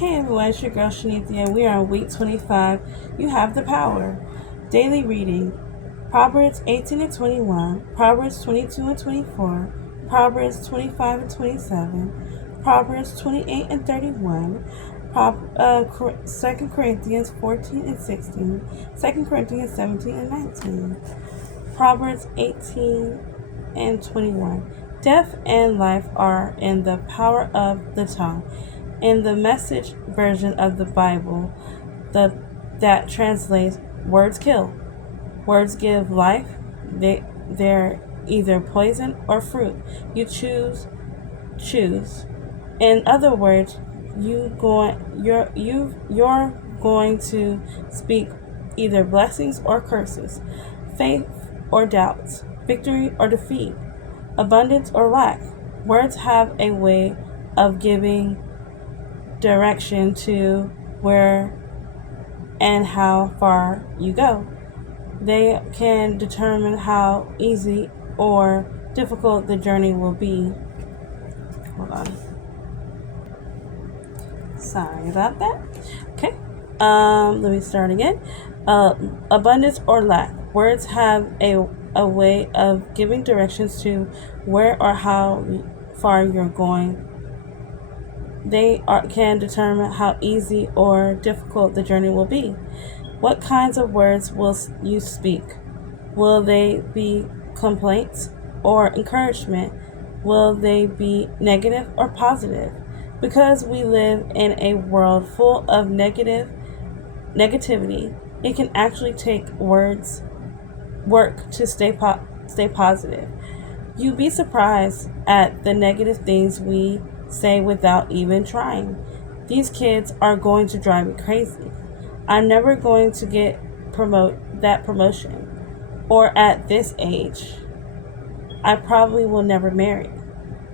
Hey everyone, it's your girl Shanithia, and we are on week 25. You have the power. Daily reading Proverbs 18 and 21, Proverbs 22 and 24, Proverbs 25 and 27, Proverbs 28 and 31, 2 Corinthians 14 and 16, 2 Corinthians 17 and 19, Proverbs 18 and 21. Death and life are in the power of the tongue. In the Message version of the Bible, that translates words kill. Words give life. They're either poison or fruit. You choose. In other words, you're going to speak either blessings or curses, faith or doubts, victory or defeat, abundance or lack. Words have a way of giving direction to where and how far you go. They can determine how easy or difficult the journey will be. Hold on. Sorry about that. Okay. Let me start again. Abundance or lack. Words have a way of giving directions to where or how far you're going. They can determine how easy or difficult the journey will be. What kinds of words will you speak? Will they be complaints or encouragement? Will they be negative or positive? Because we live in a world full of negativity, it can actually take work to stay positive. You'd be surprised at the negative things we say without even trying. These kids are going to drive me crazy. I'm never going to get that promotion. Or at this age, I probably will never marry.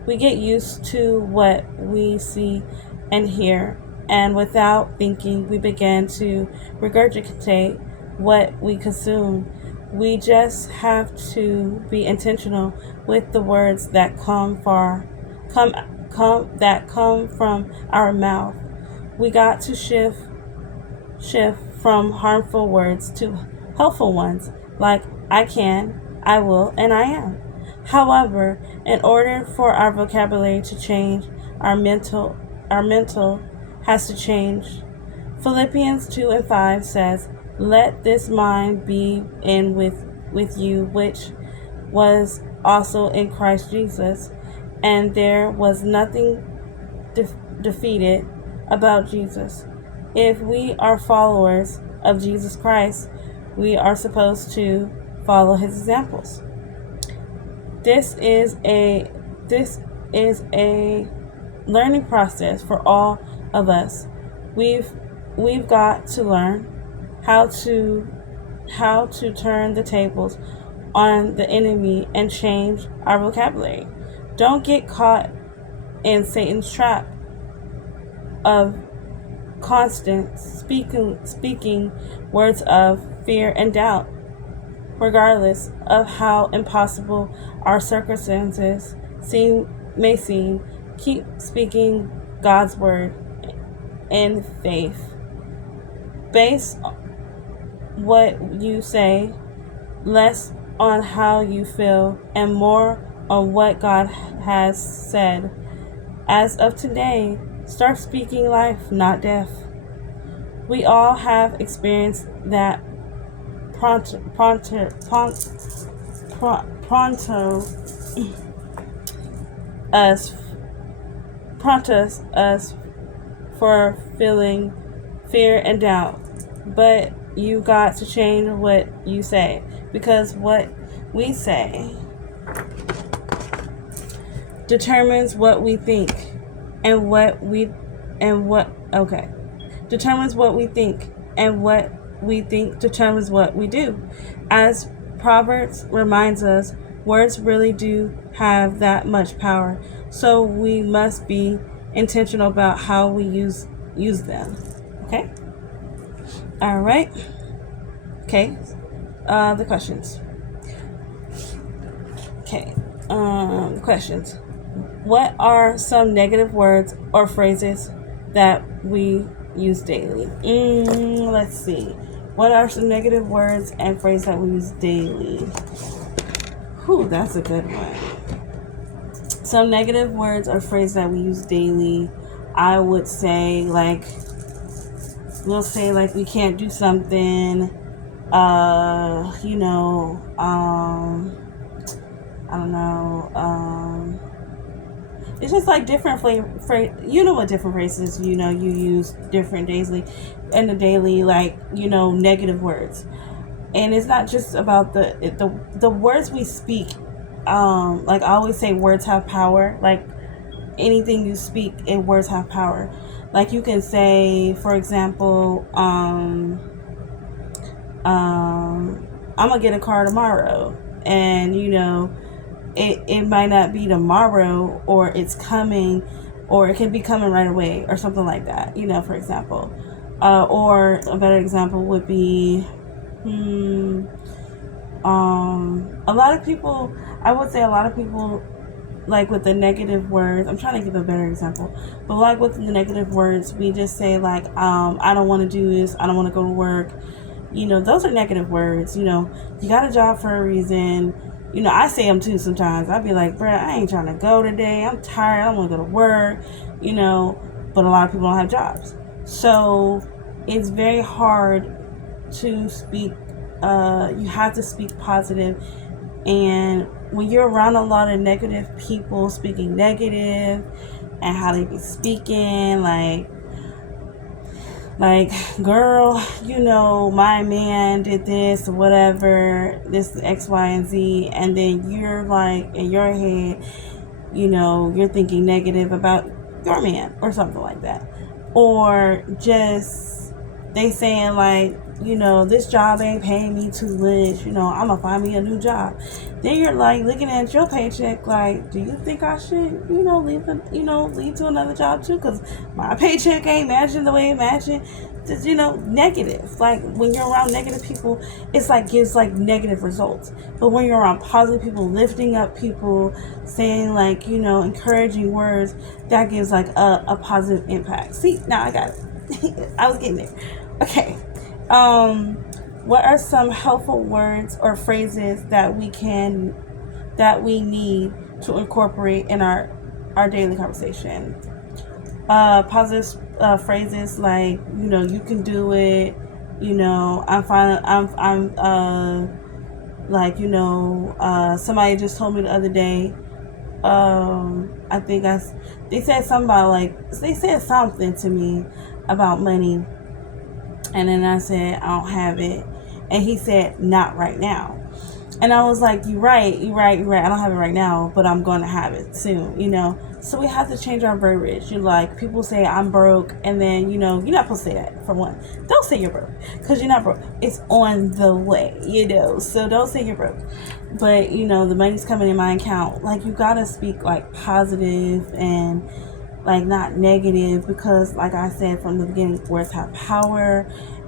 We get used to what we see and hear, and without thinking, we begin to regurgitate what we consume. We just have to be intentional with the words that come from our mouth. We got to shift from harmful words to helpful ones, like I can, I will, and I am. However, in order for our vocabulary to change, our mental has to change. Philippians 2 and 5 says, "Let this mind be in with you, which was also in Christ Jesus." And there was nothing defeated about Jesus. If we are followers of Jesus Christ, we are supposed to follow his examples. This is a learning process for all of us. We've got to learn how to turn the tables on the enemy and change our vocabulary. Don't get caught in Satan's trap of constant speaking words of fear and doubt. Regardless of how impossible our circumstances may seem, keep speaking God's word in faith. Base what you say less on how you feel and more on what God has said. As of today, start speaking life, not death. We all have experienced that pronto us for feeling fear and doubt. But you got to change what you say, because what we say determines what we think, and determines what we think, and what we think determines what we do. As Proverbs reminds us, words really do have that much power, so we must be intentional about how we use them. Okay? All right. Okay. The questions. Okay. Questions. What are some negative words or phrases that we use daily. Let's see. What are some negative words and phrases that we use daily? Whew, that's a good one. Some negative words or phrases that we use daily, I would say, like, we'll say, like, we can't do something, you know, I don't know, it's just like different you know what different phrases, you know, you use different daily, in the daily, like, you know, negative words. And it's not just about the words we speak. Like I always say, words have power. Like anything you speak, words have power. Like you can say, for example, I'm gonna get a car tomorrow, and you know, it might not be tomorrow, or it's coming, or it can be coming right away, or something like that, you know, for example. Or a better example would be, a lot of people, I would say a lot of people, like with the negative words, I'm trying to give a better example, but like with the negative words, we just say like, I don't want to do this, I don't want to go to work. You know, those are negative words. You know, you got a job for a reason. You know, I say them too sometimes. I'd be like, bruh, I ain't trying to go today. I'm tired. I don't want to go to work. You know, but a lot of people don't have jobs. So it's very hard to speak. You have to speak positive. And when you're around a lot of negative people speaking negative and how they be speaking, like, girl, you know, my man did this, whatever, this X, Y, and Z, and then you're like, in your head, you know, you're thinking negative about your man or something like that. Or just, they saying like, you know, this job ain't paying me too much, you know, I'm gonna find me a new job. Then you're like looking at your paycheck like, do you think I should, you know, leave to another job too? Because my paycheck ain't matching the way it matching. Just, you know, negative. Like when you're around negative people, it's like gives like negative results. But when you're around positive people, lifting up people, saying like, you know, encouraging words, that gives like a positive impact. See, now I got it. I was getting there. Okay. What are some helpful words or phrases that we need to incorporate in our daily conversation? Positive phrases like, you know, you can do it. You know, I'm like, you know, somebody just told me the other day. I think they said something about they said something to me about money. And then I said, I don't have it. And he said, not right now. And I was like, you're right. I don't have it right now, but I'm going to have it soon, you know. So we have to change our verbiage. You like, people say I'm broke, and then, you know, you're not supposed to say that, for one. Don't say you're broke, because you're not broke. It's on the way, you know. So don't say you're broke. But, you know, the money's coming in my account. Like, you got to speak, like, positive and like not negative, because like I said from the beginning, words have power.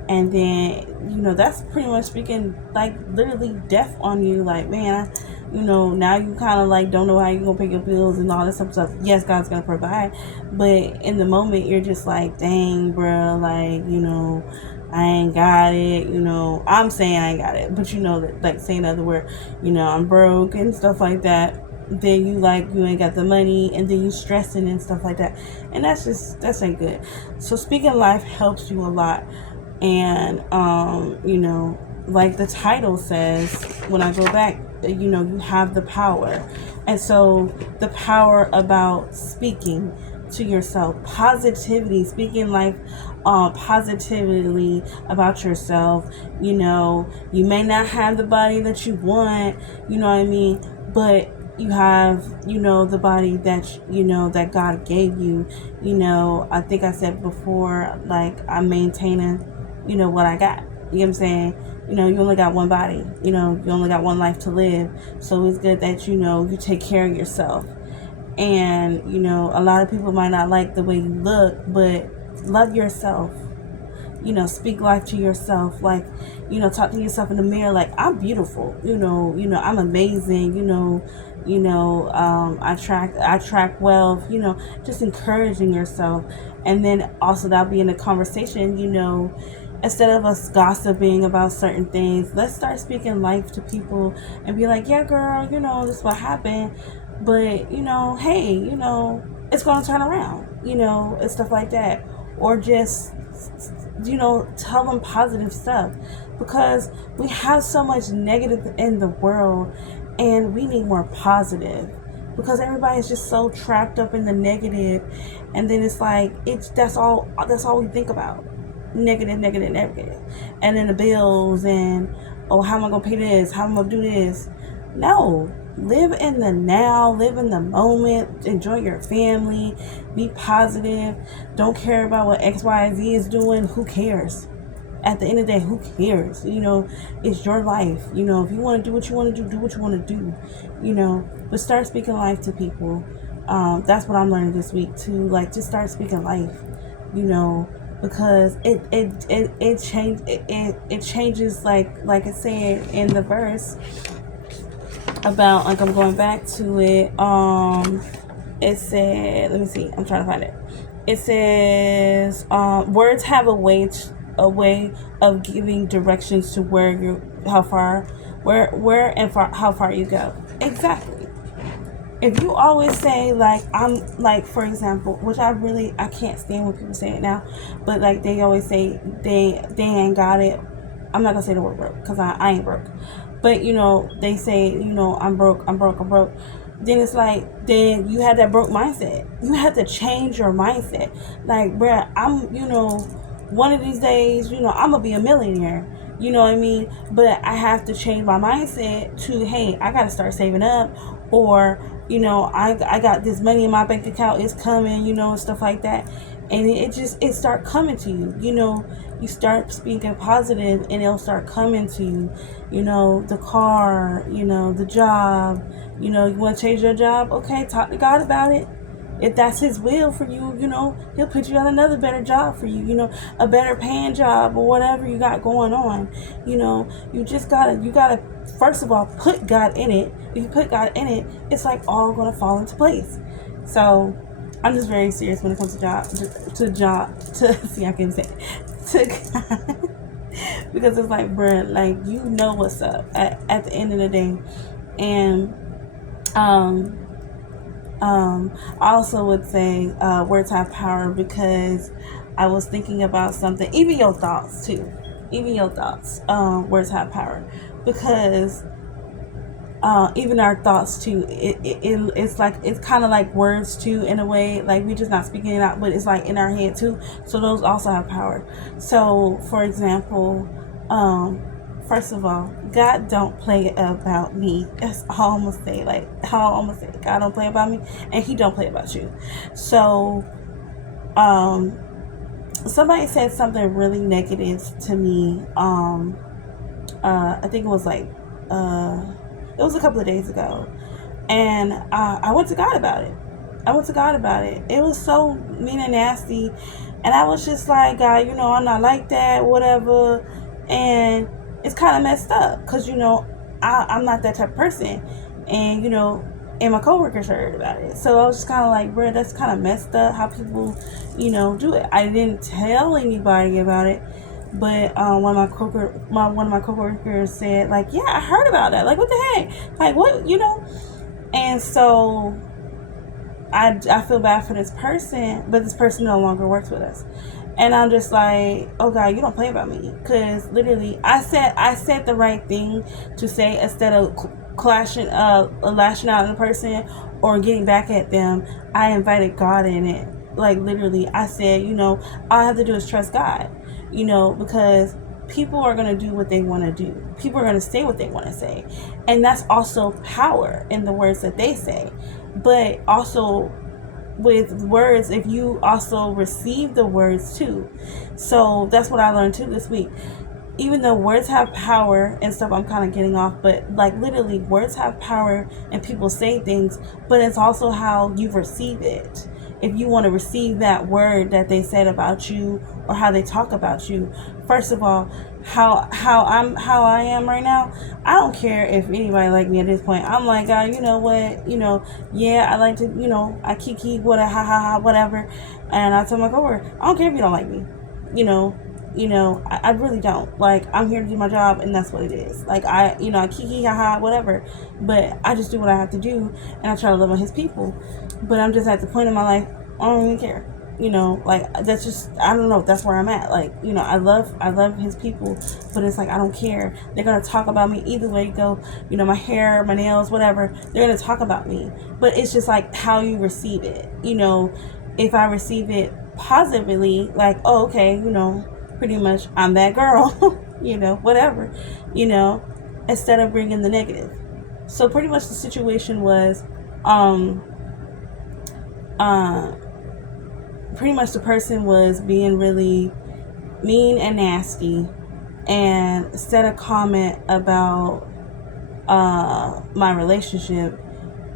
And then, you know, that's pretty much speaking like literally death on you. Like, man, you know, now you kind of like don't know how you're gonna pay your bills and all this stuff. Yes, God's gonna provide, but in the moment you're just like, dang, bro, like, you know, I ain't got it. You know, I'm saying I ain't got it, but you know, like saying the other word, you know, I'm broke and stuff like that. Then you ain't got the money, and then you stressing and stuff like that, and that ain't good. So speaking life helps you a lot. And you know, like the title says, when I go back, you know, you have the power. And so the power about speaking to yourself, positivity, speaking life positively about yourself. You know, you may not have the body that you want, you know what I mean, but you have, you know, the body that, you know, that God gave you. You know, I think I said before, like, I'm maintaining, you know, what I got. You know what I'm saying? You know, you only got one body. You know, you only got one life to live. So it's good that, you know, you take care of yourself. And, you know, a lot of people might not like the way you look, but love yourself. You know, speak life to yourself. Like, you know, talk to yourself in the mirror like, I'm beautiful. You know, I'm amazing. You know, attract wealth, just encouraging yourself. And then also that'll be in the conversation, instead of us gossiping about certain things, let's start speaking life to people and be like, yeah, girl, this is what happened. But, hey, it's going to turn around, and stuff like that. Or just, tell them positive stuff, because we have so much negative in the world and we need more positive, because everybody's just so trapped up in the negative. And then it's like, that's all we think about. Negative, negative, negative. And then the bills and, oh, how am I going to pay this? How am I going to do this? No. Live in the now, live in the moment, enjoy your family, be positive. Don't care about what XYZ is doing. Who cares? At the end of the day, who cares? It's your life. If you want to do what you want to do what you want to do. But start speaking life to people. That's what I'm learning this week too. Like, just start speaking life. Because it changes, like it said in the verse about, like, I'm going back to it. It said, let me see, I'm trying to find it. It says, words have a way of giving directions to how far you go. Exactly. If you always say, like, I'm, like, for example, which I can't stand when people say it now, but, like, they always say they ain't got it. I'm not gonna say the word broke, because I ain't broke. But, they say, I'm broke. Then it's like, then you had that broke mindset. You have to change your mindset. Like, bruh, I'm, one of these days, I'm going to be a millionaire. You know what I mean? But I have to change my mindset to, hey, I got to start saving up. Or, I got this money in my bank account. It's coming, and stuff like that. And it start coming to you. You start speaking positive and it'll start coming to you. The car, the job. You want to change your job? Okay, talk to God about it. If that's His will for you, He'll put you on another better job for you, a better paying job or whatever you got going on. You just gotta, first of all, put God in it. If you put God in it, it's like all gonna fall into place. So I'm just very serious when it comes to God, see, I can't say it, to God. Because it's like, bruh, like, what's up at the end of the day. And, I also would say, words have power, because I was thinking about something, even your thoughts too, words have power, because, even our thoughts too, it's like, it's kind of like words too, in a way, like we're just not speaking it out, but it's like in our head too, so those also have power. So, for example, first of all, God don't play about me. That's all I'm gonna say. God don't play about me, and He don't play about you. So, somebody said something really negative to me. I think it was like, it was a couple of days ago, and I went to God about it. It was so mean and nasty, and I was just like, God, I'm not like that, whatever. And it's kind of messed up, because I'm not that type of person, and and my coworkers heard about it, so I was just kind of like, bro, that's kind of messed up how people do it. I didn't tell anybody about it, but one of my coworkers said, like, yeah, I heard about that, like, what the heck, like, what, and so I feel bad for this person, but this person no longer works with us. And I'm just like, oh God, you don't play about me. Because literally, I said the right thing to say, instead of lashing out at a person or getting back at them. I invited God in it. Like, literally, I said, all I have to do is trust God. Because people are going to do what they want to do. People are going to say what they want to say. And that's also power in the words that they say. But also, with words, if you also receive the words too. So that's what I learned too this week. Even though words have power and stuff, I'm kind of getting off, but like, literally, words have power and people say things, but it's also how you receive it. if you want to receive that word that they said about you or how they talk about you. First of all, how I am right now, I don't care if anybody like me at this point. I'm like, God, you know what, yeah, I like to, I kiki, whatever, ha ha ha, whatever. And I tell my coworker, I don't care if you don't like me, you know. I really don't. Like, I'm here to do my job, and that's what it is. Like, I kiki, haha, whatever. But I just do what I have to do, and I try to love on his people. But I'm just at the point in my life, I don't even care. Like, that's just, I don't know, that's where I'm at. Like, I love his people, but it's like, I don't care. They're going to talk about me either way you go, my hair, my nails, whatever. They're going to talk about me. But it's just like how you receive it. If I receive it positively, like, oh, okay, pretty much I'm that girl, whatever, instead of bringing the negative. So pretty much the situation was, pretty much the person was being really mean and nasty, and said a comment about my relationship,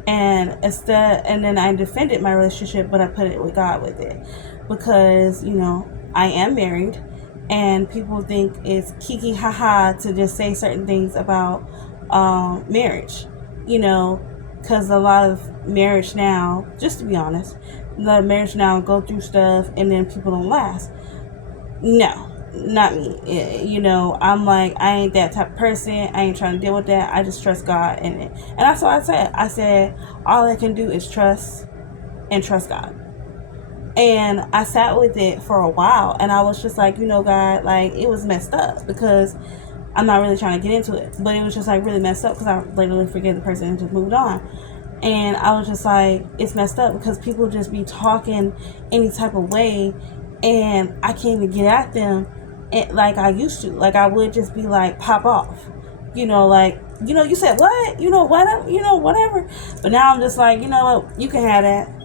and then I defended my relationship, but I put it with God with it, because I am married, and people think it's kiki haha to just say certain things about marriage, because a lot of marriage now, just to be honest, a lot of marriage now go through stuff and then people don't last. No, not me. I'm like, I ain't that type of person. I ain't trying to deal with that. I just trust God in it. And that's what I said. I said, all I can do is trust God. And I sat with it for a while, and I was just like, God, like, it was messed up, because I'm not really trying to get into it, but it was just like really messed up, because I literally forgave the person and just moved on. And I was just like, it's messed up, because people just be talking any type of way, and I can't even get at them like I used to. Like, I would just be like, pop off, like, you said what, whatever. But now I'm just like, you know what, you can have that.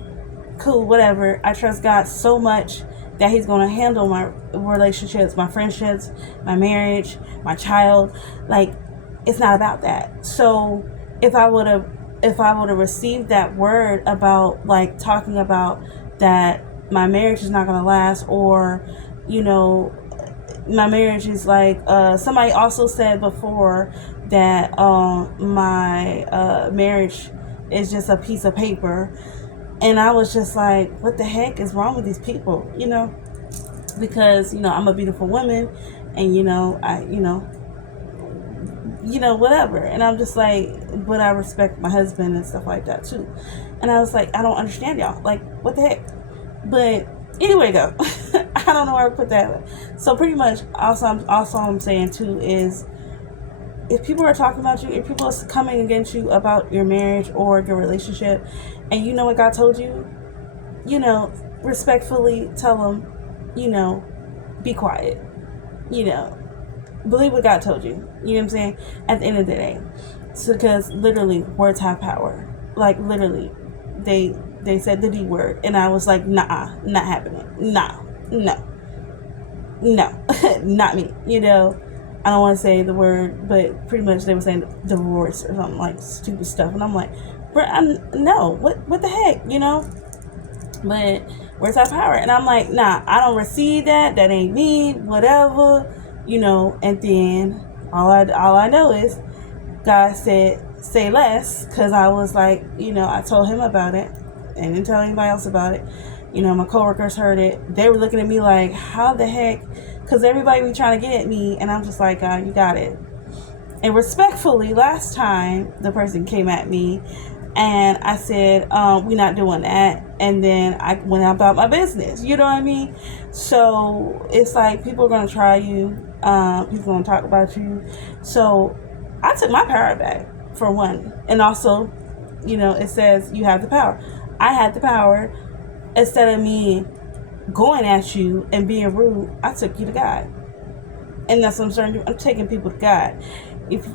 Cool, whatever. I trust God so much that he's going to handle my relationships, my friendships, my marriage, my child. Like, it's not about that. So if I would have received that word about, like, talking about that my marriage is not going to last, or my marriage is like, somebody also said before that my marriage is just a piece of paper. And I was just like, what the heck is wrong with these people, because, I'm a beautiful woman, and, whatever. And I'm just like, but I respect my husband and stuff like that too. And I was like, I don't understand y'all. Like, what the heck? But anyway, go. I don't know where I put that. So pretty much, also I'm saying too is, if people are talking about you, if people are coming against you about your marriage or your relationship, and you know what God told you, respectfully tell them, be quiet, believe what God told you. You know what I'm saying? At the end of the day. So, because literally, words have power. Like, literally, they said the D word, and I was like, nah, not happening. Nah, no, not me, I don't want to say the word, but pretty much they were saying divorce or something, like stupid stuff. And I'm like, no, what the heck, But words have power. And I'm like, nah, I don't receive that. That ain't me, whatever, And then all I know is God said, say less, because I was like, I told him about it and didn't tell anybody else about it. My coworkers heard it. They were looking at me like, how the heck? Because everybody be trying to get at me, and I'm just like, God, you got it. And respectfully, last time the person came at me, and I said, we're not doing that. And then I went about my business. You know what I mean? So it's like, people are going to try you. People are going to talk about you. So I took my power back, for one. And also, it says you have the power. I had the power. Instead of me going at you and being rude, I took you to God. And that's what I'm starting to do. I'm taking people to God. If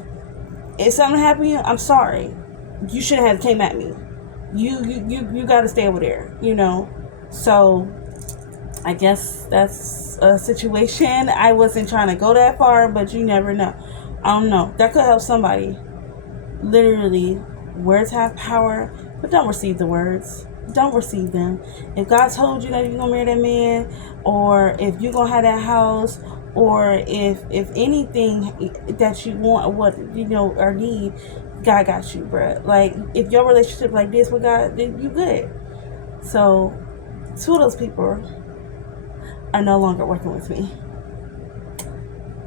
something happened to you, I'm sorry. You shouldn't have came at me. You got to stay over there, So I guess that's a situation. I wasn't trying to go that far, but you never know. I don't know. That could help somebody. Literally, words have power, but don't receive the words. don't receive them. If God told you that you're gonna marry that man, or if you're gonna have that house, or if anything that you want, what you know or need, God got you, bruh. Like, if your relationship like this with God, then you good. So two of those people are no longer working with me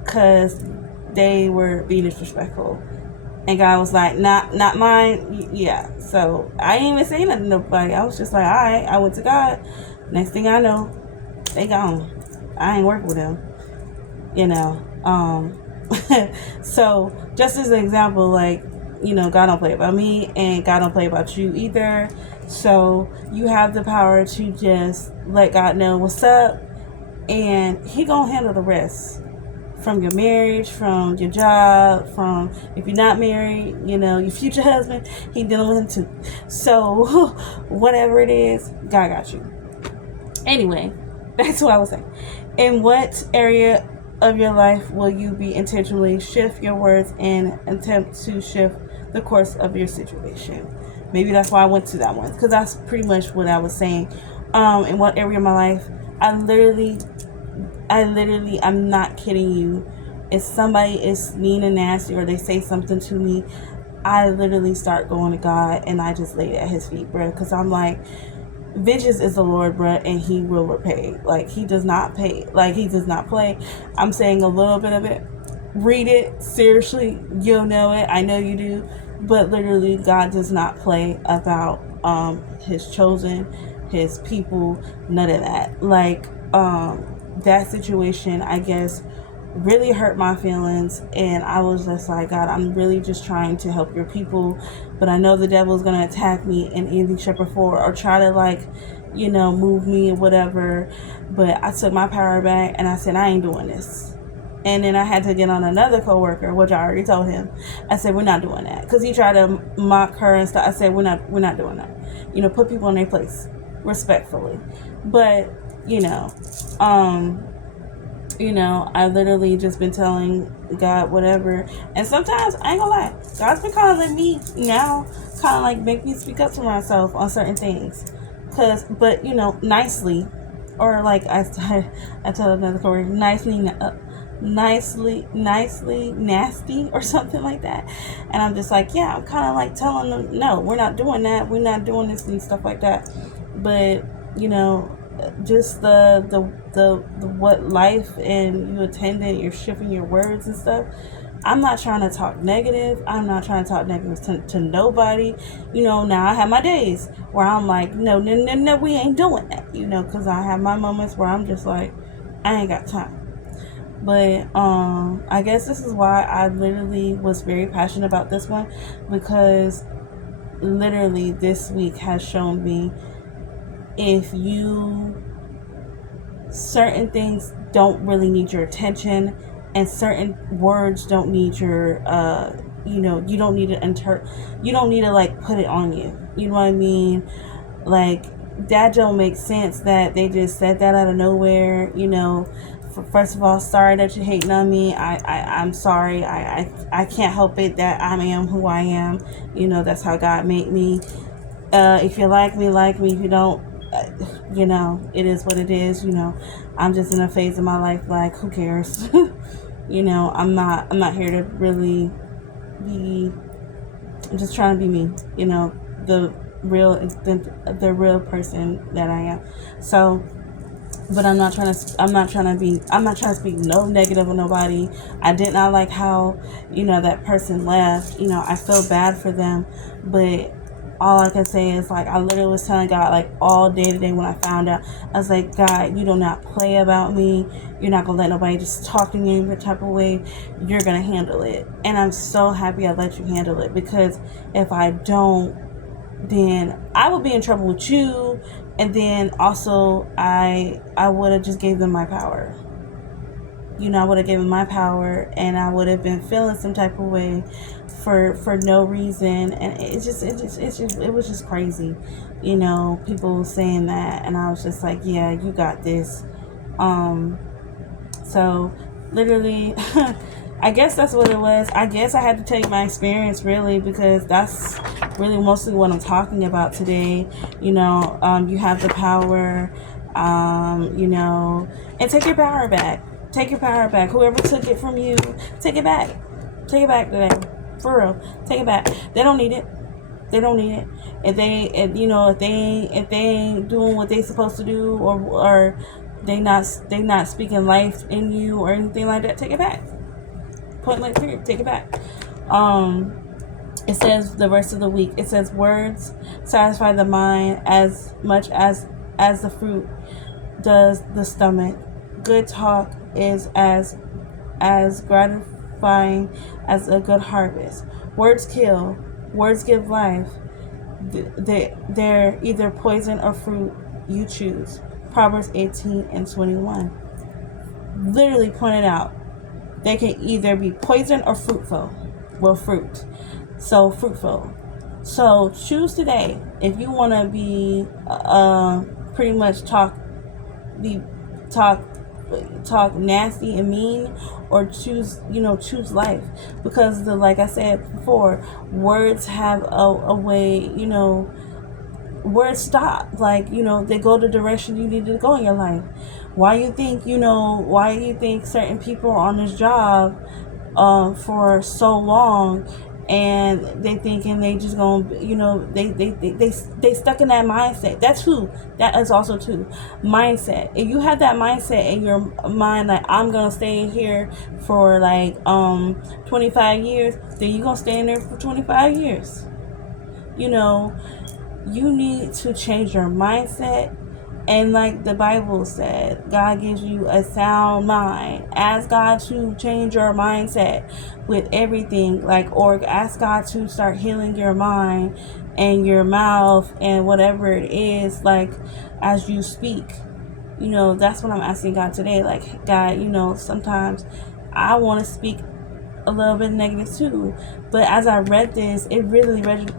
because they were being disrespectful. And God was like, not mine. Yeah. So I ain't even saying nothing to nobody. I was just like, all right. I went to God. Next thing I know, they gone. I ain't working with them. You know. So just as an example, like, you know, God don't play about me, and God don't play about you either. So you have the power to just let God know what's up, and He gonna handle the rest. From your marriage, from your job, from if you're not married, you know, your future husband, He dealing with him too. So whatever it is, God got you. Anyway, that's what I was saying. In what area of your life will you be intentionally shift your words and attempt to shift the course of your situation? Maybe that's why I went to that one, because that's pretty much what I was saying. In what area of my life, I'm not kidding you. If somebody is mean and nasty, or they say something to me, I literally start going to God and I just lay it at His feet, bro. Because I'm like, vengeance is the Lord, bro, and He will repay. Like, He does not pay. Like, He does not play. I'm saying a little bit of it. Read it seriously. You'll know it. I know you do. But literally, God does not play about His chosen, His people, none of that. Like, that situation, I guess, really hurt my feelings, and I was just like, God, I'm really just trying to help your people, but I know the devil is going to attack me in anything shape or form, or try to, like, you know, move me or whatever. But I took my power back and I said, I ain't doing this. And then I had to get on another coworker, which I already told him. I said, we're not doing that, because he tried to mock her and stuff. I said, we're not doing that. You know, put people in their place respectfully. But you know, I literally just been telling God whatever. And sometimes, I ain't gonna lie, God's been kind of letting me now kind of like make me speak up to myself on certain things. But you know, nicely, or like I told another coworker, nicely nasty or something like that. And I'm just like, yeah, I'm kind of like telling them, no, we're not doing that. We're not doing this and stuff like that. But you know, just the what life and you attended, you're shifting your words and stuff. I'm not trying to talk negative. I'm not trying to talk negative to nobody. You know, now I have my days where I'm like, no, we ain't doing that. You know, because I have my moments where I'm just like, I ain't got time. But I guess this is why I literally was very passionate about this one, because literally this week has shown me, if you, certain things don't really need your attention, and certain words don't need your you know, you don't need to you don't need to like put it on you. You know what I mean? Like, that don't make sense that they just said that out of nowhere. You know, first of all, sorry that you're hating on me. I'm sorry. I can't help it that I am who I am. You know, that's how God made me. If you like me, like me. If you don't, you know, it is what it is. You know, I'm just in a phase of my life, like, who cares? You know, I'm not here to really be, I'm just trying to be me, you know, the real person that I am. So, but I'm not trying to speak no negative on nobody. I did not like how, you know, that person left. You know, I feel bad for them, but all I can say is, like, I literally was telling God, like, all day today when I found out, I was like, God, you do not play about me. You're not going to let nobody just talk to me in the type of way. You're going to handle it. And I'm so happy I let you handle it, because if I don't, then I would be in trouble with you. And then also I would have just gave them my power. You know, I would have given my power, and I would have been feeling some type of way for no reason. And it was just crazy, you know, people saying that, and I was just like, yeah, you got this. So literally I guess that's what it was. I guess I had to tell you my experience, really, because that's really mostly what I'm talking about today. You have the power, and take your power back. Take your power back. Whoever took it from you, take it back. Take it back today. For real. Take it back. They don't need it. They don't need it. If they ain't doing what they supposed to do, or they not speaking life in you or anything like that, take it back. Point blank period. Take it back. It says the rest of the week. It says words satisfy the mind as much as the fruit does the stomach. Good talk is as gratifying as a good harvest. Words kill. Words give life. They're either poison or fruit. You choose. Proverbs 18:21. Literally pointed out. They can either be poison or fruitful. Well, fruit. So, fruitful. So, choose today. If you want to be, pretty much talk nasty and mean, or choose life. Because like I said before, words have a way, words stop. They go the direction you need to go in your life. Why you think certain people are on this job for so long, and they thinking they just gonna, they stuck in that mindset. That is also too mindset. If you have that mindset in your mind, like, I'm gonna stay here for 25 years, then you're gonna stay in there for 25 years. You need to change your mindset. And like the Bible said, God gives you a sound mind. Ask God to change your mindset with everything. Or ask God to start healing your mind and your mouth and whatever it is, as you speak. That's what I'm asking God today. God, sometimes I want to speak a little bit negative too, but as I read this, it resonated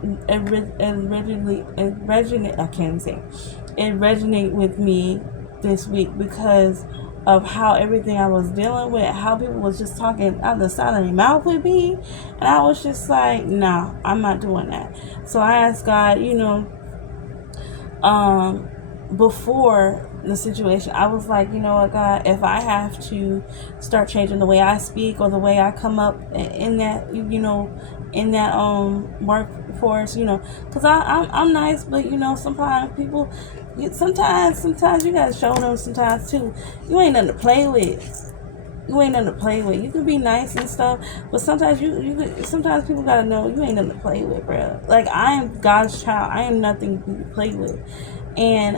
with me this week, because of how everything I was dealing with, how people was just talking out the side of their mouth with me, and I was just like, no, I'm not doing that. So I asked God, before the situation, I was like, you know what, God, if I have to start changing the way I speak or the way I come up in that, workforce, because I'm nice, but sometimes people, sometimes you gotta show them sometimes too. You ain't nothing to play with. You can be nice and stuff, but sometimes sometimes people gotta know you ain't nothing to play with, bro. I am God's child. I am nothing to play with. And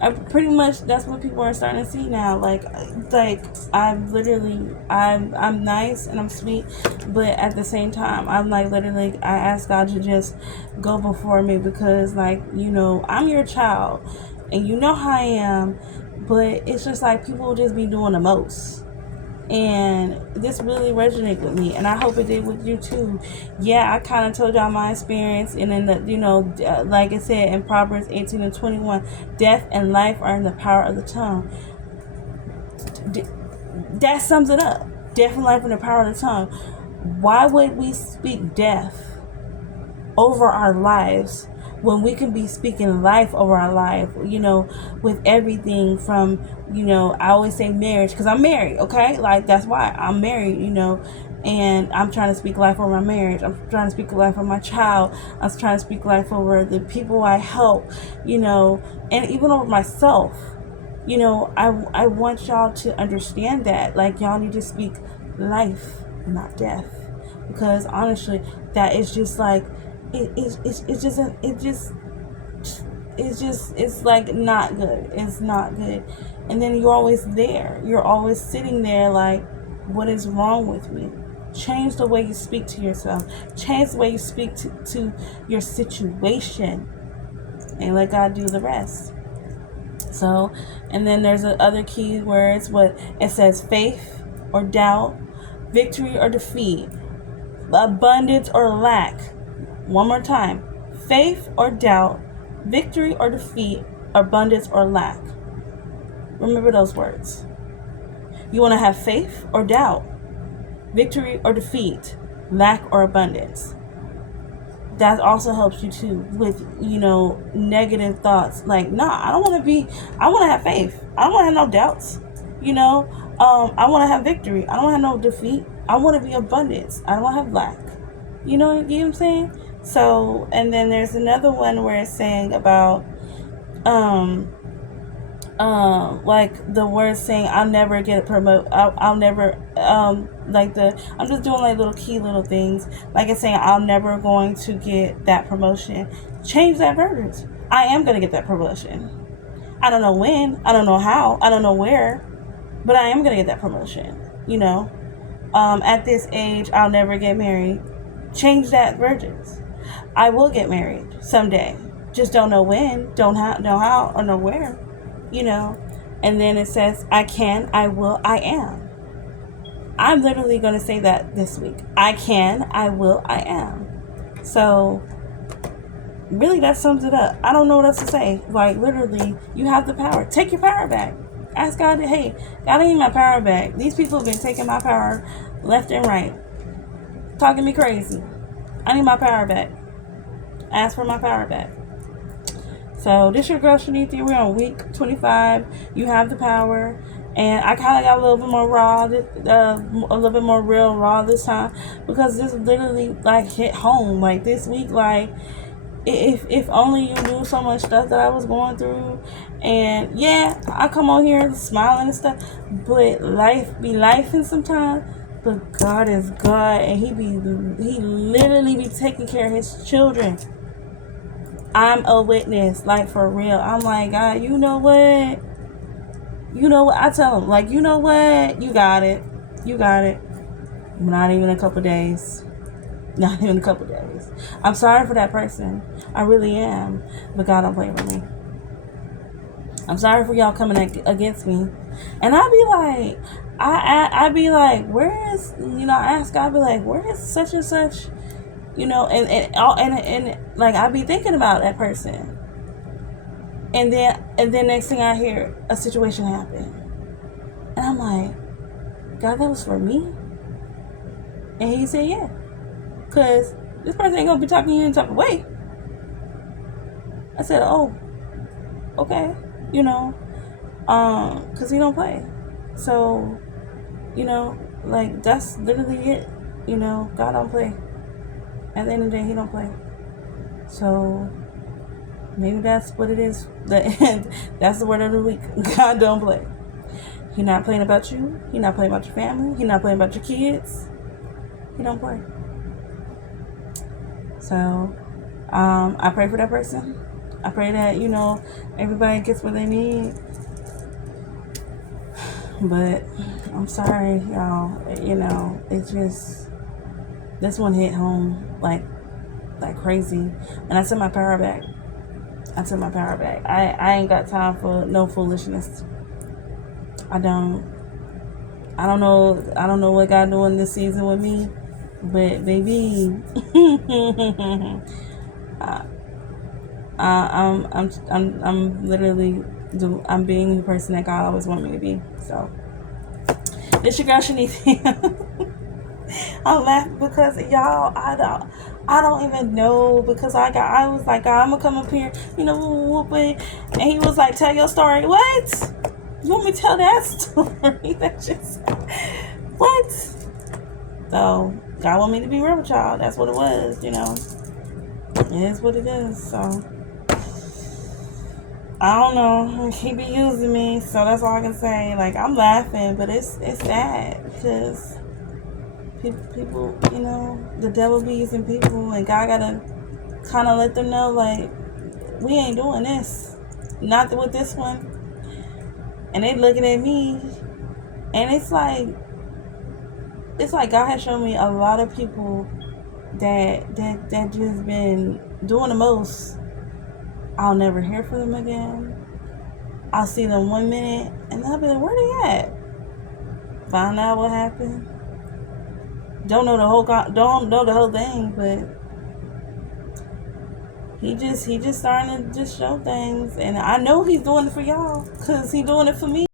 I pretty much, that's what people are starting to see now. I'm nice and I'm sweet, but at the same time, I'm literally, I ask God to just go before me, because I'm your child, and you know how I am. But it's just people just be doing the most. And this really resonated with me, and I hope it did with you too. Yeah, I kind of told y'all my experience, and then like I said in Proverbs 18:21, death and life are in the power of the tongue. That sums it up. Death and life in the power of the tongue. Why would we speak death over our lives when we can be speaking life over our life, with everything from, I always say marriage, because I'm married, okay? That's why I'm married, and I'm trying to speak life over my marriage. I'm trying to speak life over my child. I'm trying to speak life over the people I help, and even over myself. I want y'all to understand that, y'all need to speak life, not death, because honestly, that is just it's not good. It's not good. And then you're always there. You're always sitting there what is wrong with me? Change the way you speak to yourself. Change the way you speak to your situation, and let God do the rest. So, and then there's other key words. What it says: faith or doubt, victory or defeat, abundance or lack. One more time: faith or doubt, victory or defeat, abundance or lack. Remember those words. You want to have faith or doubt. victory or defeat, lack or abundance. That also helps you too with, negative thoughts. Like, nah, I want to have faith. I don't want to have no doubts. I want to have victory. I don't want to have no defeat. I want to be abundance. I don't want to have lack. You know what I'm saying? So, and then there's another one where it's saying about, like the word saying, I'll never get promoted. I'll never, I'm just doing like little key little things. Like it's saying, I'm never going to get that promotion. Change that verbiage. I am going to get that promotion. I don't know when. I don't know how. I don't know where. But I am going to get that promotion. At this age, I'll never get married. Change that verbiage. I will get married someday. Just don't know when, don't know how, or know where. And then it says, I can, I will, I am. I'm literally going to say that this week. I can, I will, I am. So, really, that sums it up. I don't know what else to say. Like, literally, you have the power. Take your power back. Ask God, hey, God, I need my power back. These people have been taking my power left and right. Talking me crazy. I need my power back. Ask for my power back. So this your girl Shanithia. We're on week 25. You have the power, and I kind of got a little bit more raw, a little bit more real raw this time, because this literally like hit home. Like this week, like if only you knew so much stuff that I was going through. And yeah, I come on here smiling and stuff, but life be lifing sometimes. But God is God, and He literally be taking care of His children. I'm a witness, like for real. I'm like, God, you know what? I tell him, like, you know what? You got it. Not even a couple days. I'm sorry for that person. I really am. But God don't play with me. I'm sorry for y'all coming against me. And I'd be like, I'd be like, where is, I ask God, I'd be like, where is such and such? And like I be thinking about that person, and then next thing I hear, a situation happen, and I'm like, God, that was for me. And He said, yeah, cause this person ain't gonna be talking to you in type of way. I said, oh, okay, cause He don't play. So, like that's literally it. God don't play. At the end of the day, He don't play. So maybe that's what it is. That's the word of the week. God don't play. He not playing about you. He not playing about your family. He not playing about your kids. He don't play. So I pray for that person. I pray that everybody gets what they need. But I'm sorry, y'all. It's just. This one hit home like crazy. And I took my power back. I ain't got time for no foolishness. I don't know what God doing this season with me, but baby, I'm literally I'm being the person that God always wanted me to be. So this your girl Shanithia. I laugh because y'all, I don't even know, because I was like, God, I'm gonna come up here, whooping, and He was like, tell your story. What? You want me to tell that story? That just what? So God want me to be real with y'all. That's what it was. It is what it is. So I don't know. He be using me, so that's all I can say. Like I'm laughing, but it's sad because. People, the devil be using people, and God gotta kind of let them know, like, we ain't doing this, not with this one. And they looking at me, and it's like God has shown me a lot of people that just been doing the most. I'll never hear from them again. I'll see them 1 minute, and I'll be like, where they at? Find out what happened. Don't know the whole thing, but he just starting to just show things, and I know He's doing it for y'all, cause He's doing it for me.